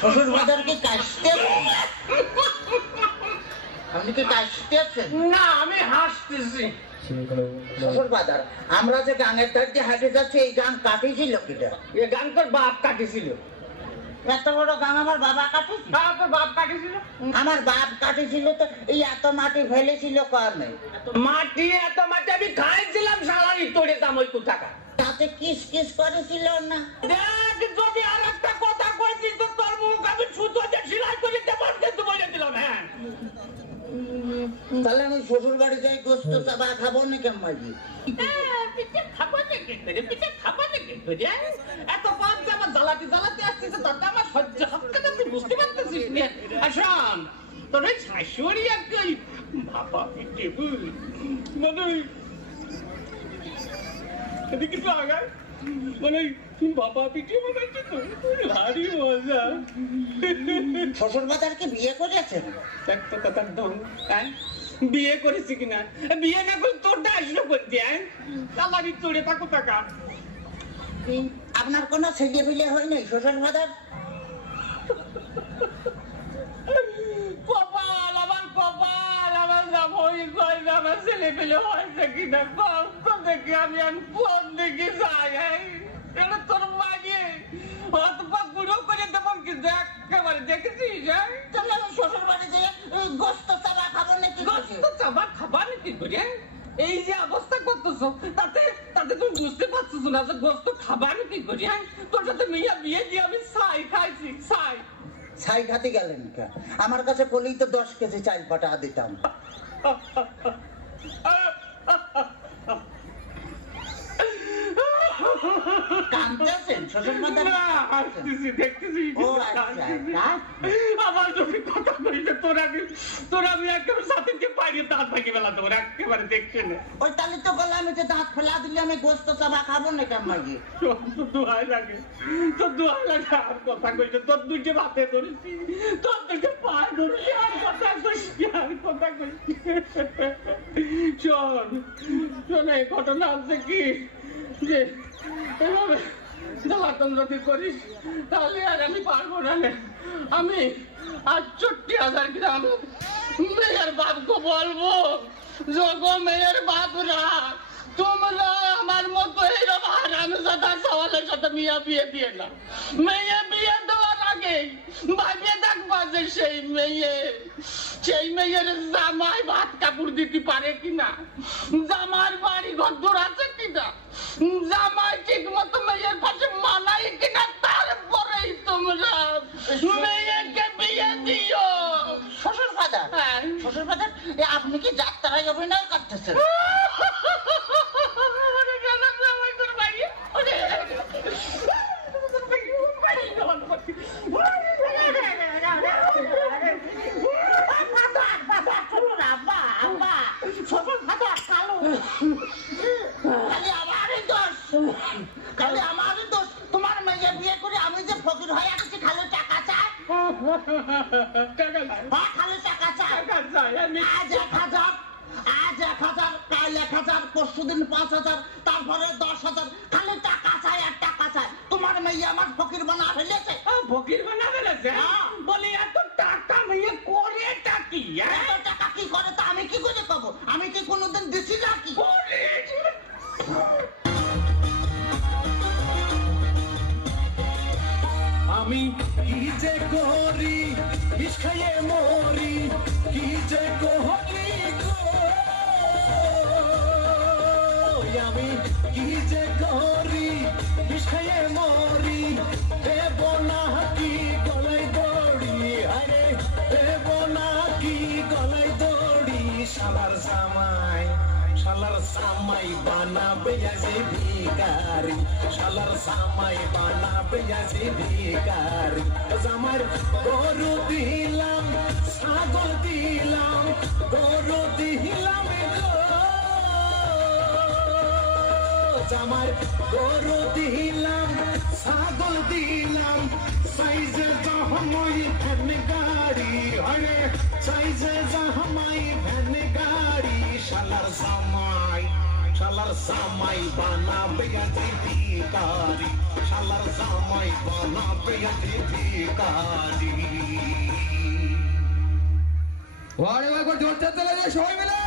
শ্বশুর বাজারকে কাশতে আপনি কি কাশতেছেন? না, আমি হাসতেছি। শ্বশুর বাজার, আমরা যে গানের ধার দিয়ে হাঁটে যাচ্ছি, এই গান কাটিয়েছিল কিটা? এই গান তোর বাপ কাটিছিল। এত বড় গান আমার বাবা কাটিয়েছিল? তোর বাপ কাটিছিল? আমার বাপ কাটিয়েছিল তো এই এত মাটি ফেলেছিল কর্মে। মাটি এত মাটি আমি খাইছিলাম সালানি তোরে দাম ওই টাকা। তাতে কিস কিস করেছিল না? দেখ, যদি আর একটা কথা কইছিস তো তোর মুখ আমি ছুতো দিয়ে সেলাই করে দেবার কিন্তু বলে দিলাম। হ্যাঁ, তাহলে আমি শ্বশুর বাড়ি যাই গোস্ত চাবা খাবো না কেমন? পিঠে খাবো নাকি তোরে? পিঠে খাবো নাকি তোরে? এত পাঁচ যে আমার জ্বালাতে জ্বালাতে আসতেছে, তাতে আমার সহ্য হচ্ছে না, তুই বুঝতে পারতেছিস না? আসন তোর ওই শাশুড়ি একটা ভাপা পিঠে মানে এদিকে তো আগার মানে বাবা পিঠে মনে হচ্ছে তোর ভারী মজা। শ্বশুর বাজারকে বিয়ে করেছেন? দেখ তো কথার দম, হ্যাঁ বিয়ে করেছি কিনা? বিয়ে না করে তোরটা আসলো করতে, হ্যাঁ তালারি তোরে থাকো টাকা। আপনার কোনো ছেলে পিলে হয় নাই শ্বশুর বাজার? কপাল আমার, কপাল আমার, যাবই কয় না আমার ছেলে পেলে হয়েছে কিনা কষ্ট দেখি আমি কোন দিকে যাই। এটা তোর মাগিয়ে হাত পা বুড়ো করে দেবো কিন্তু একেবারে দেখেছিস? তাহলে আমি শ্বশুর বাড়ি যাই গোস্ত চাবা খাবো নাকি? গোস্ত চাবা খাবা নাকি করে? এই যে অবস্থা করতেছ তাতে তাতে তুমি বুঝতে পারছো না যে গোস্ত খাবা নাকি করে? তোর সাথে মেয়ে বিয়ে দিয়ে আমি ছাই খাইছি, ছাই। ছাই খাতে গেলেন কে? আমার কাছে বলেই তো 10 কেজি চাল পাঠা দিতাম। কাঁদতেছেন শ্বশুর বাজার? দেখতেছি আমার যদি কথা কইলে তোরা আমি একেবারে সাথে পাইয়ে দাঁত ভাঙে বেলা তোর একেবারে দেখছে না। ওই তাহলে তো বললাম যে দাঁত ফেলা দিলে আমি গোস্ত চাবা খাবো না কেমন? তোর দোহাই লাগে, তোর দোহাই লাগে। আর কথা কইছে তোর দুইটা হাতে ধরেছি, তোর দুইটা পায়ে ধরেছি, আর কথা কইছি, আর কথা কইছি। শোন এই ঘটনা হচ্ছে কি যে এভাবে জ্বালাতন যদি করিস তাহলে আর আমি পারবো না। আমি ৬৮,০০০ গ্রাম মেয়ের বাপকে বলবো, যোগো মেয়ের বাপরা তোমরা আমার মতো এইরকম হারামজাদা সওয়ালের সাথে মিয়া বিয়ে দিয়ে না। মেয়ে বিয়ে দেওয়ার আগে ভাবিয়ে দেখবা যে সেই মেয়ের জামাই ভাত কাপড় দিতে পারে কিনা, জামার বাড়ি ঘর আছে কিনা, জামাই ঠিক মতো মেয়ের পাশে মানাই কিনা, তারপরেই তোমরা মেয়েকে বিয়ে দিও। শ্বশুর বাজার, শ্বশুর বাজার আপনি কি যাত্রায় অভিনয় করতেছেন? তোমার মেয়ে বিয়ে করে আমি যে ফকির হয়ে আসছি, খালি টাকা চাই, খালি টাকা চাই। আজ ১,০০০, আজ ১,০০০, কাল ১,০০০, পরশুদিন ৫,০০০, তারপরে ১০,০০০, খালি টাকা চাই আর টাকা চাই। তোমার মেয়ে আমার ফকির বানা ফেলেছে। ফকির বানা ফেলেছে? বলি এত টাকা মেয়ে করে টাকি? এত টাকা কি করে তা আমি কি করে পাবো? আমি কি কোনোদিন দিছি নাকি? আমি কি যে করি বিষ খাইয়ে মরি, কি যে করি আমি কি যে করি বিষ খাইয়ে মরি, দেব না কি গলায় দড়ি, আরে দেব না কি গলায় দড়ি। শালার সামাই বানাবে আসে ভিখারি, শালার সামাই বানাবে আসে ভিখারি। আমার গরু দিলাম, ছাগল দিলাম, গরু দিলাম, আমার গরু দিলাম, ছাগল দিলাম, সাইজে জামাই ভ্যান গাড়ি, আরে সাইজে জামাই ভ্যান গাড়ি। শালার শালার জামাই বানাবে আজ ভিখারি শালার জামাই বানাবে আজ ভিখারি ওয়ারে একবার জোরদার তালে সবাই মিলে